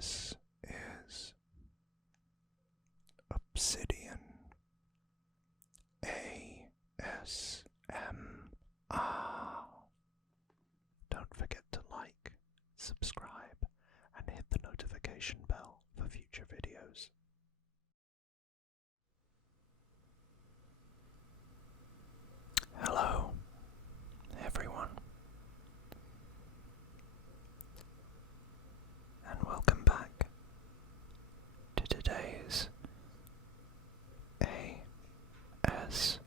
This is Obsidian ASMR. Don't forget to like, subscribe, and hit the notification bell for future videos. Hello, everyone, and welcome back to today's ASMR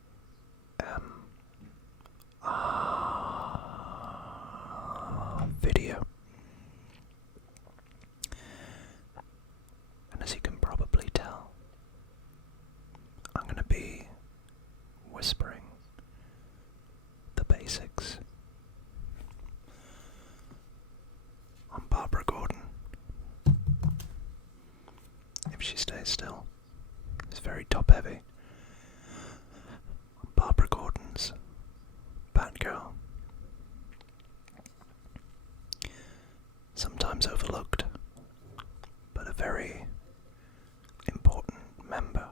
video. And as you can probably tell, I'm going to be whispering the basics on Barbara Gordon. If she stays still, it's very top heavy. Barbara Gordon's Batgirl. Sometimes overlooked, but a very important member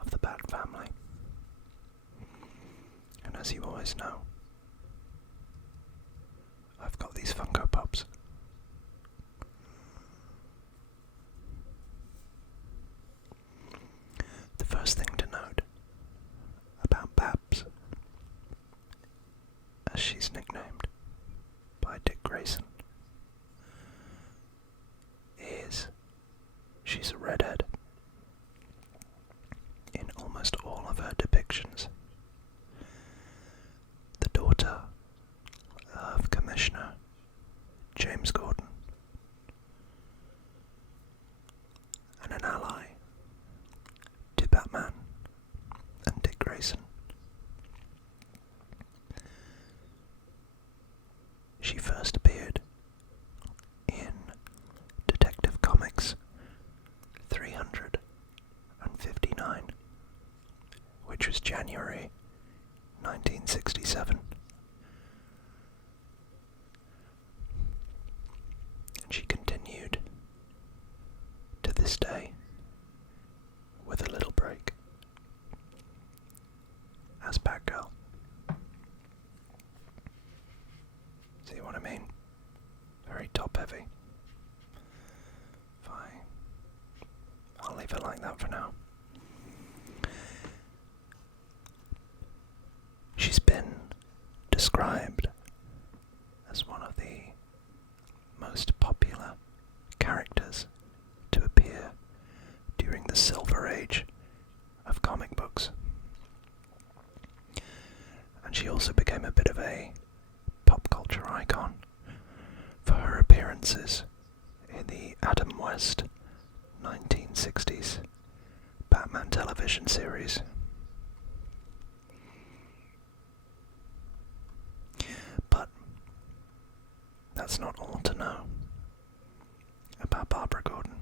of the Bat family. And as you always know, I've got these Funko Pops. The first thing to note about Babs, as she's nicknamed by Dick Grayson, is she's a redhead in almost all of her depictions. The daughter of Commissioner James Gordon, and an ally to Batman and Dick Grayson. She first appeared in Detective Comics 359, which was January 1967. And she continued to this day with a little break as Batgirl. See what I mean? Very top heavy. Fine. I'll leave it like that for now. She's been described as one of the most popular characters to appear during the Silver Age of comic books. And she also became a bit of a pop culture icon for her appearances in the Adam West 1960s Batman television series. But that's not all to know about Barbara Gordon.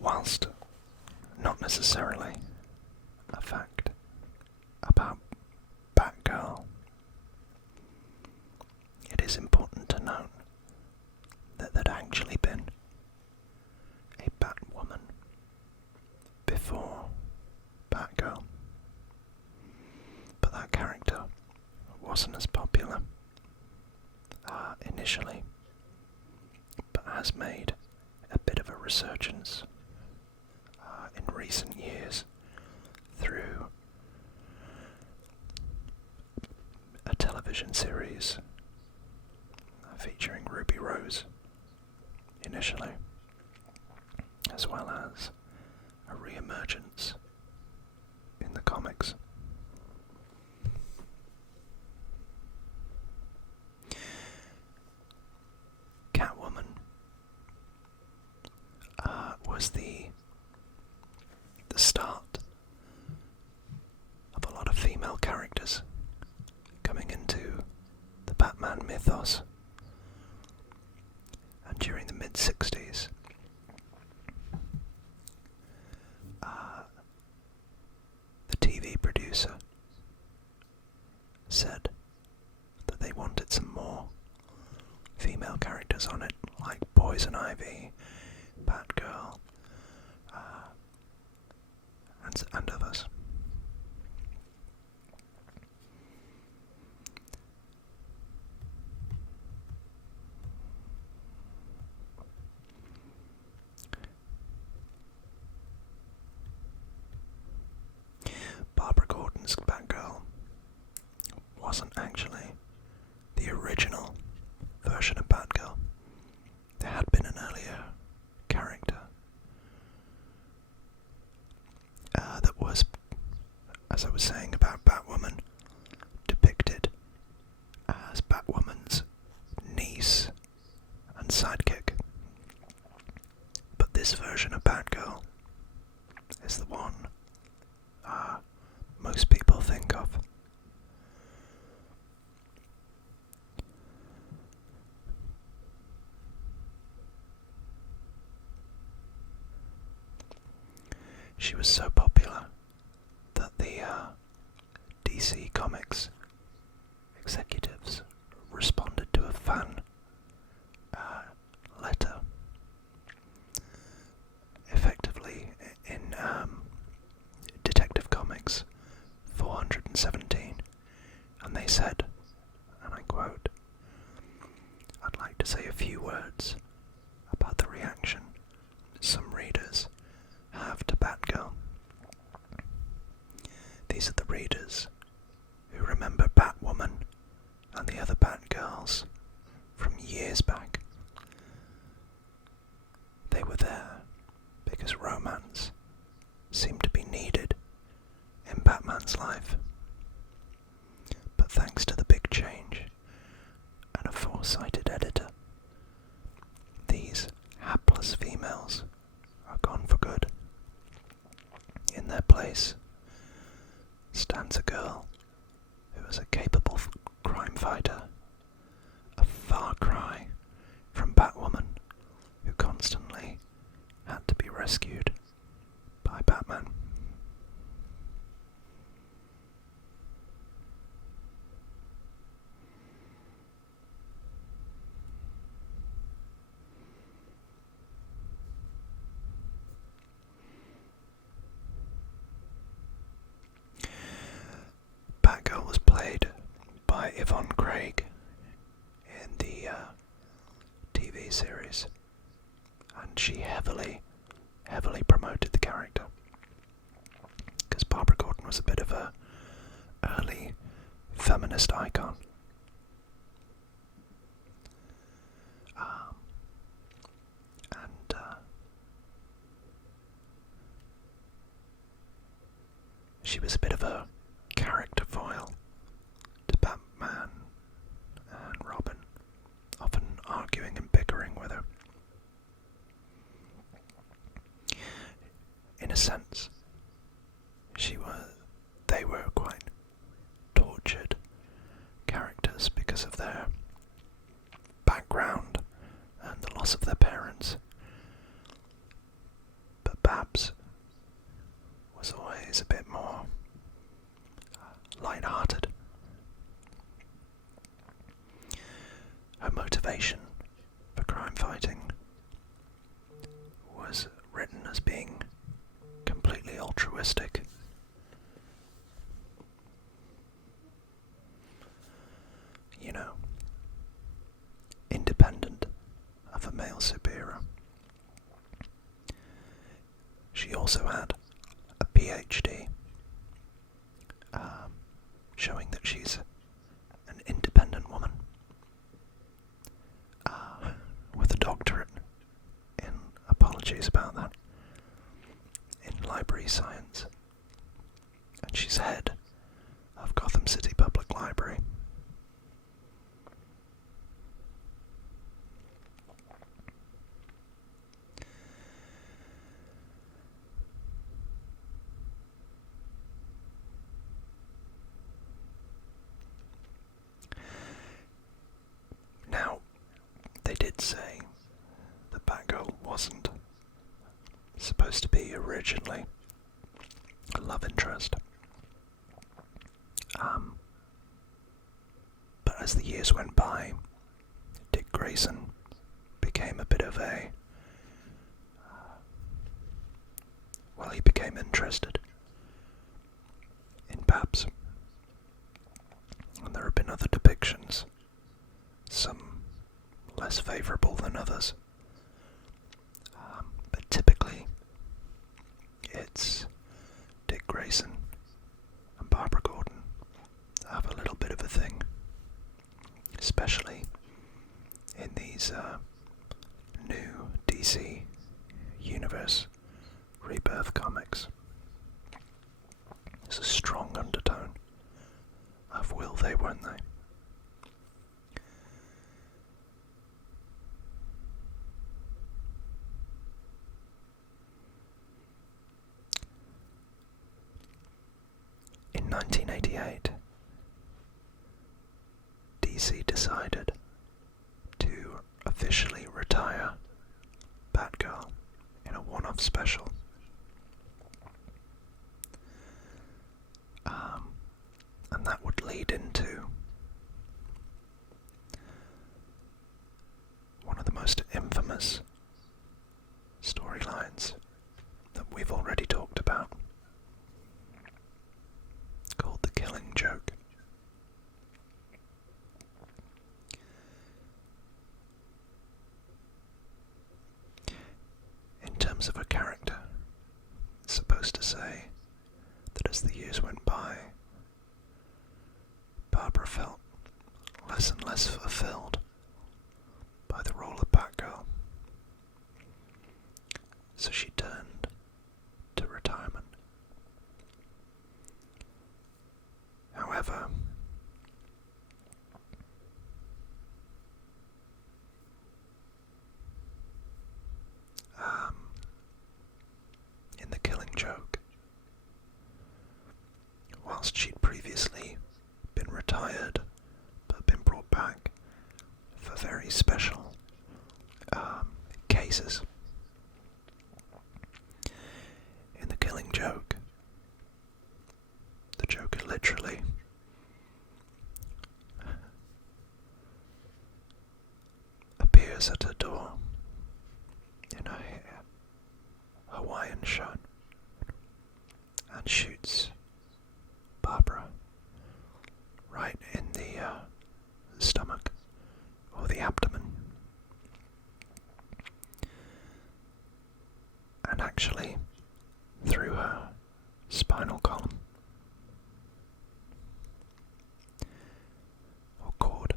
Whilst not necessarily a fact about Batgirl, it is important to note that there'd actually been a Batwoman before Batgirl, but that character wasn't as popular initially, but has made a bit of a resurgence in recent years through a television series featuring Ruby Rose initially, as well as a re-emergence in the comics. Catwoman was the start of a lot of female characters coming into the Batman mythos. And during the mid-60s, the TV producer said that they wanted some more female characters on it, like Poison Ivy, Batgirl, and others. Barbara Gordon's Batgirl wasn't actually the original version of Batgirl. There had been an earlier character that was, as I was saying about Batwoman, depicted as Batwoman's niece and sidekick. But this version of Batgirl is the one most people think of. She was so popular that the DC Comics executives responded to a fan letter, effectively in Detective Comics 417, and they said, and I quote, "I'd like to say a few words about the reaction some readers have to Batgirl. These are the readers who remember Batwoman and the other Batgirls from years back. They were there because romance seemed to be needed in Batman's life. But thanks to the big change and a foresighted editor, these hapless females are gone for good. In their place stands a girl who is a capable crime fighter, a far cry from Batwoman, who constantly had to be rescued by Batman." Batgirl was played by Yvonne Craig in the TV series, and she heavily promoted the character, because Barbara Gordon was a bit of a early feminist icon. And she was a bit of a character foil to Batman and Robin, often arguing and bickering with her. In a sense, they were quite tortured characters because of their background and the loss of their parents. But Babs was always a bit more light-hearted. Her motivation for crime fighting was written as being completely altruistic. You know, independent of a male superior. She also had a PhD, showing that she's an independent woman, with a doctorate in, apologies about that, in library science, and she's head of Gotham City Public Library. Now, they did say that Batgirl wasn't supposed to be originally a love interest. as the years went by, Dick Grayson became a bit of a... well, he became interested in Babs. And there have been other depictions, some less favourable than others. But typically, it's Dick Grayson and Barbara Gordon have a little bit of a thing, especially in these new DC Universe Rebirth comics. There's a strong undertone of will they, won't they? In 1988, DC decided to officially retire Batgirl in a one-off special. And that would lead into one of the most infamous storylines that we've already talked about, called The Killing Joke. In terms of a character, it's supposed to say that as the years went by, Barbara felt less and less fulfilled by the role of Batgirl, so she turned to retirement. However, in The Killing Joke, whilst she'd previously been retired but been brought back for very special cases, in The Killing Joke, the Joker literally appears at her door in a Hawaiian shirt and shoots Barbara right in the stomach or the abdomen, and actually through her spinal column or cord,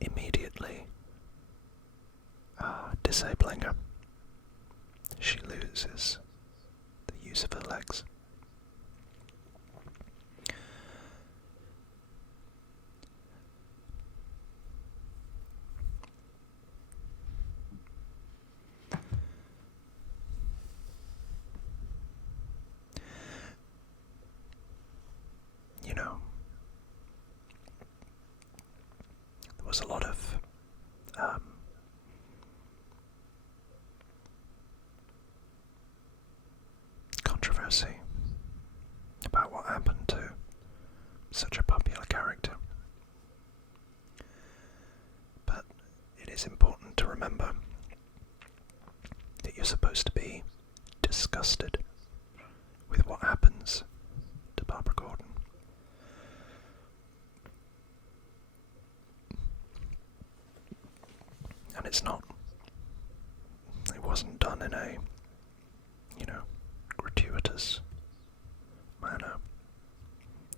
immediately disabling her. She loses the use of her legs. You know, there was a lot of controversy about what happened to such a popular character. But it is important to remember that you're supposed to be disgusted with what happens to Barbara Gordon. And it's not, it wasn't done in a, gratuitous manner.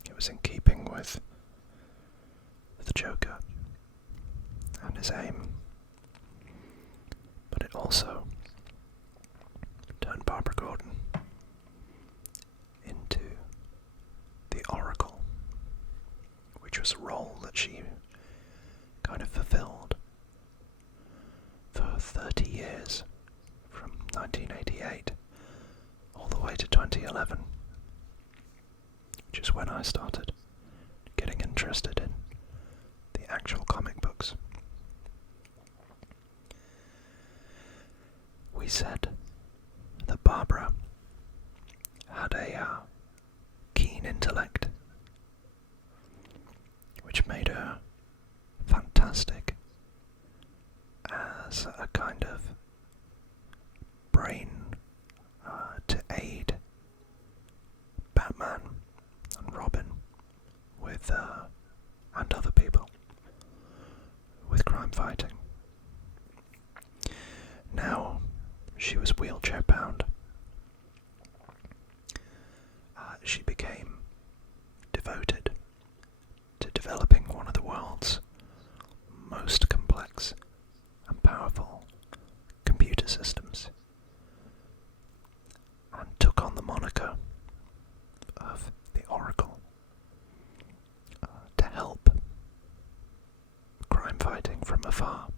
It was in keeping with the Joker and his aim. But it also turned Barbara Gordon into the Oracle, which was a role that she kind of fulfilled for 30 years, from 1988 all the way to 2011, which is when I started getting interested in the actual comic books. We said that Barbara had a keen intellect with and other people with crime fighting. Now she was wheelchair bound. She became devoted to developing one of the world's most complex and powerful computer systems, and took on the moniker of the Oracle to help crime fighting from afar.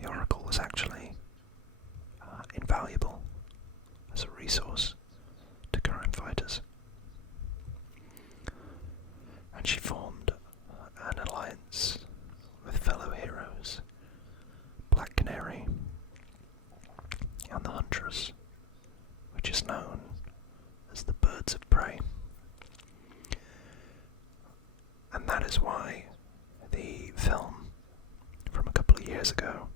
The Oracle was actually invaluable as a resource to crime fighters, and she formed an alliance with fellow heroes Black Canary and the Huntress, which is known as the Birds of Prey. And that is why the film from a couple of years ago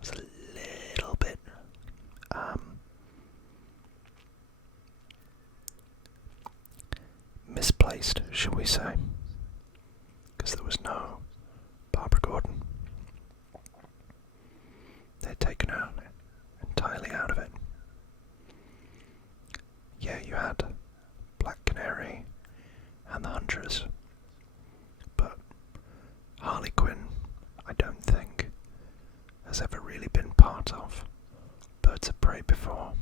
was a little bit misplaced, shall we say, because there was no Barbara Gordon. They'd taken her entirely out of it. Yeah, you had Black Canary and the Huntress, but Harley Quinn, I don't think, has ever really been part of Birds of Prey before.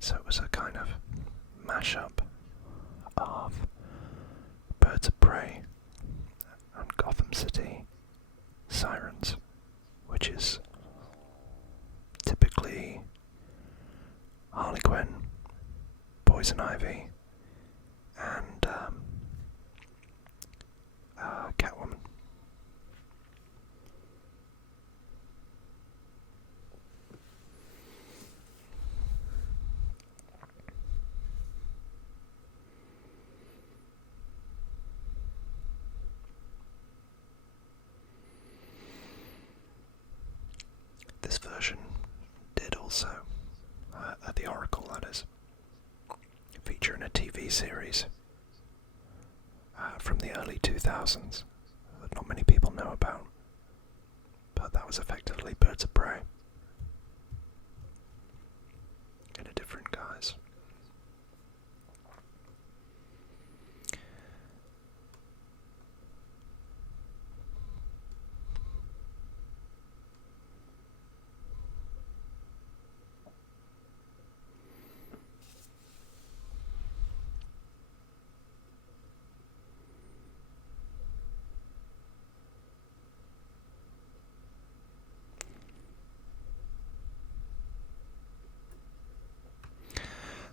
So it was a kind of mashup of Birds of Prey and Gotham City Sirens, which is typically Harley Quinn, Poison Ivy, and Catwoman. This version did also, the Oracle that is, feature in a TV series from the early 2000s that not many people know about, but that was effectively Birds of Prey in a different guise.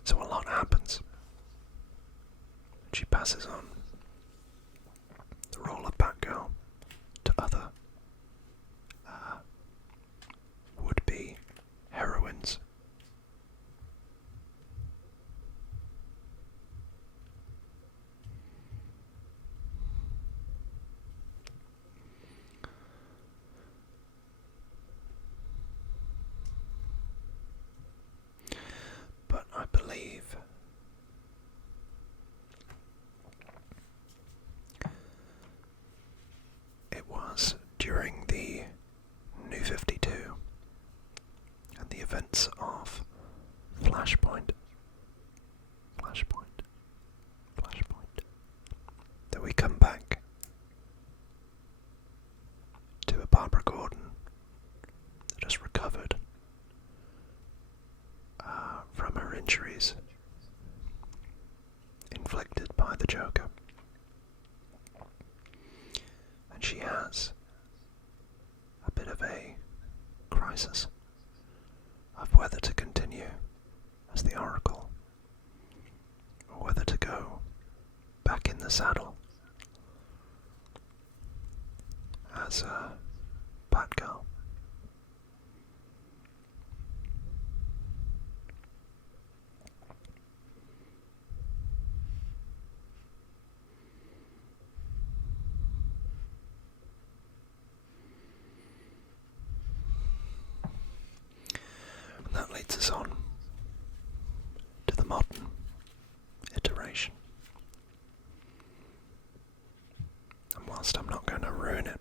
So a lot happens. She passes on the role of Batgirl to other would-be heroines. But I believe it was during the New 52 and the events of Flashpoint that we come back to a Barbara Gordon that has recovered from her injuries inflicted by the Joker. And she has a bit of a crisis of whether to continue as the Oracle or whether to go back in the saddle as a Batgirl. moves on to the modern iteration. And whilst I'm not going to ruin it,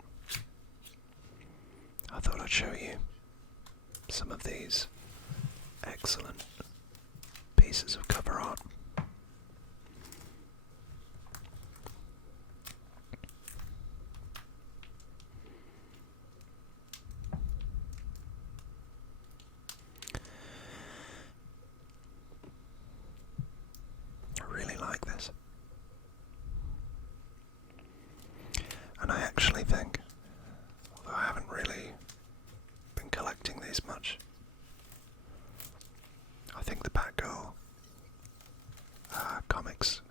I thought I'd show you some of these excellent pieces of cover art. I really like this. And I actually think, although I haven't really been collecting these much, I think the Batgirl comics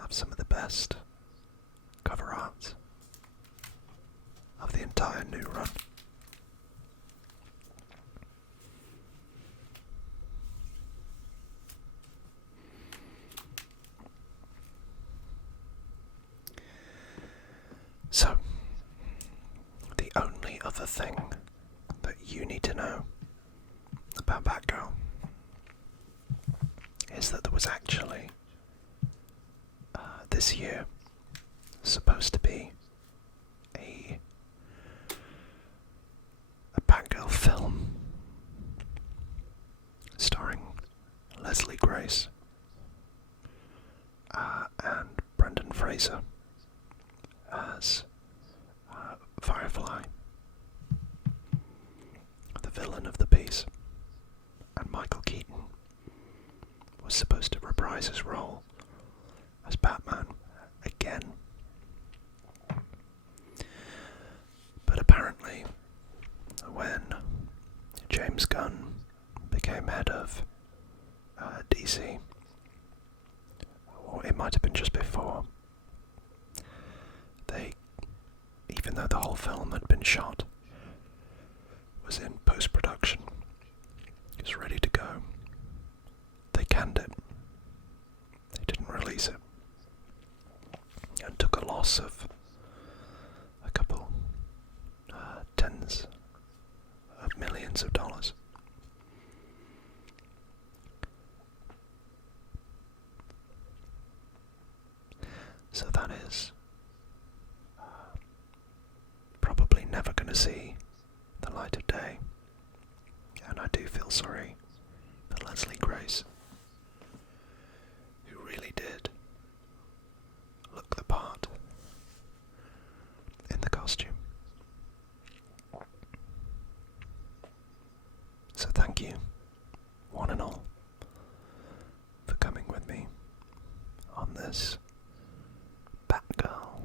have some of the best cover arts of the entire new run. So, the only other thing that you need to know about Batgirl is that there was actually, this year, supposed to be a Batgirl film starring Leslie Grace and Brendan Fraser as Firefly, the villain of the piece, and Michael Keaton was supposed to reprise his role as Batman again. But apparently, when James Gunn became head of DC, or it might have been just before, even though the whole film had been shot, was in post-production, it was ready to go, they canned it. They didn't release it, and took a loss of a couple tens of millions of dollars. So that is probably never going to see the light of day, and I do feel sorry for Leslie Grace, who really did look the part in the costume. So thank you, one and all, for coming with me on this Batgirl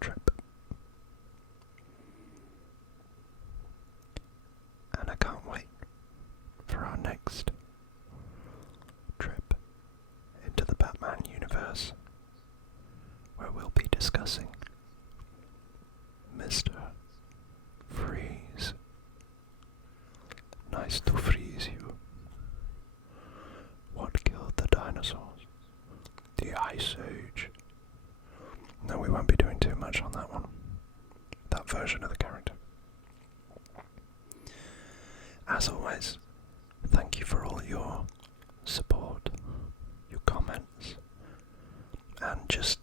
trip. And I can't wait for our next trip into the Batman universe, where we'll be discussing Mr. Freeze. Nice to freeze you. What killed the dinosaurs? The Ice Age. No, we won't be doing too much on that one. That version of the character. As always, thank you for all your support, your comments, and just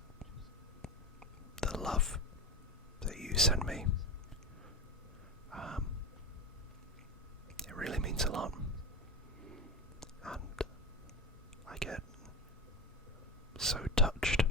the love that you send me. It really means a lot, and I get so touched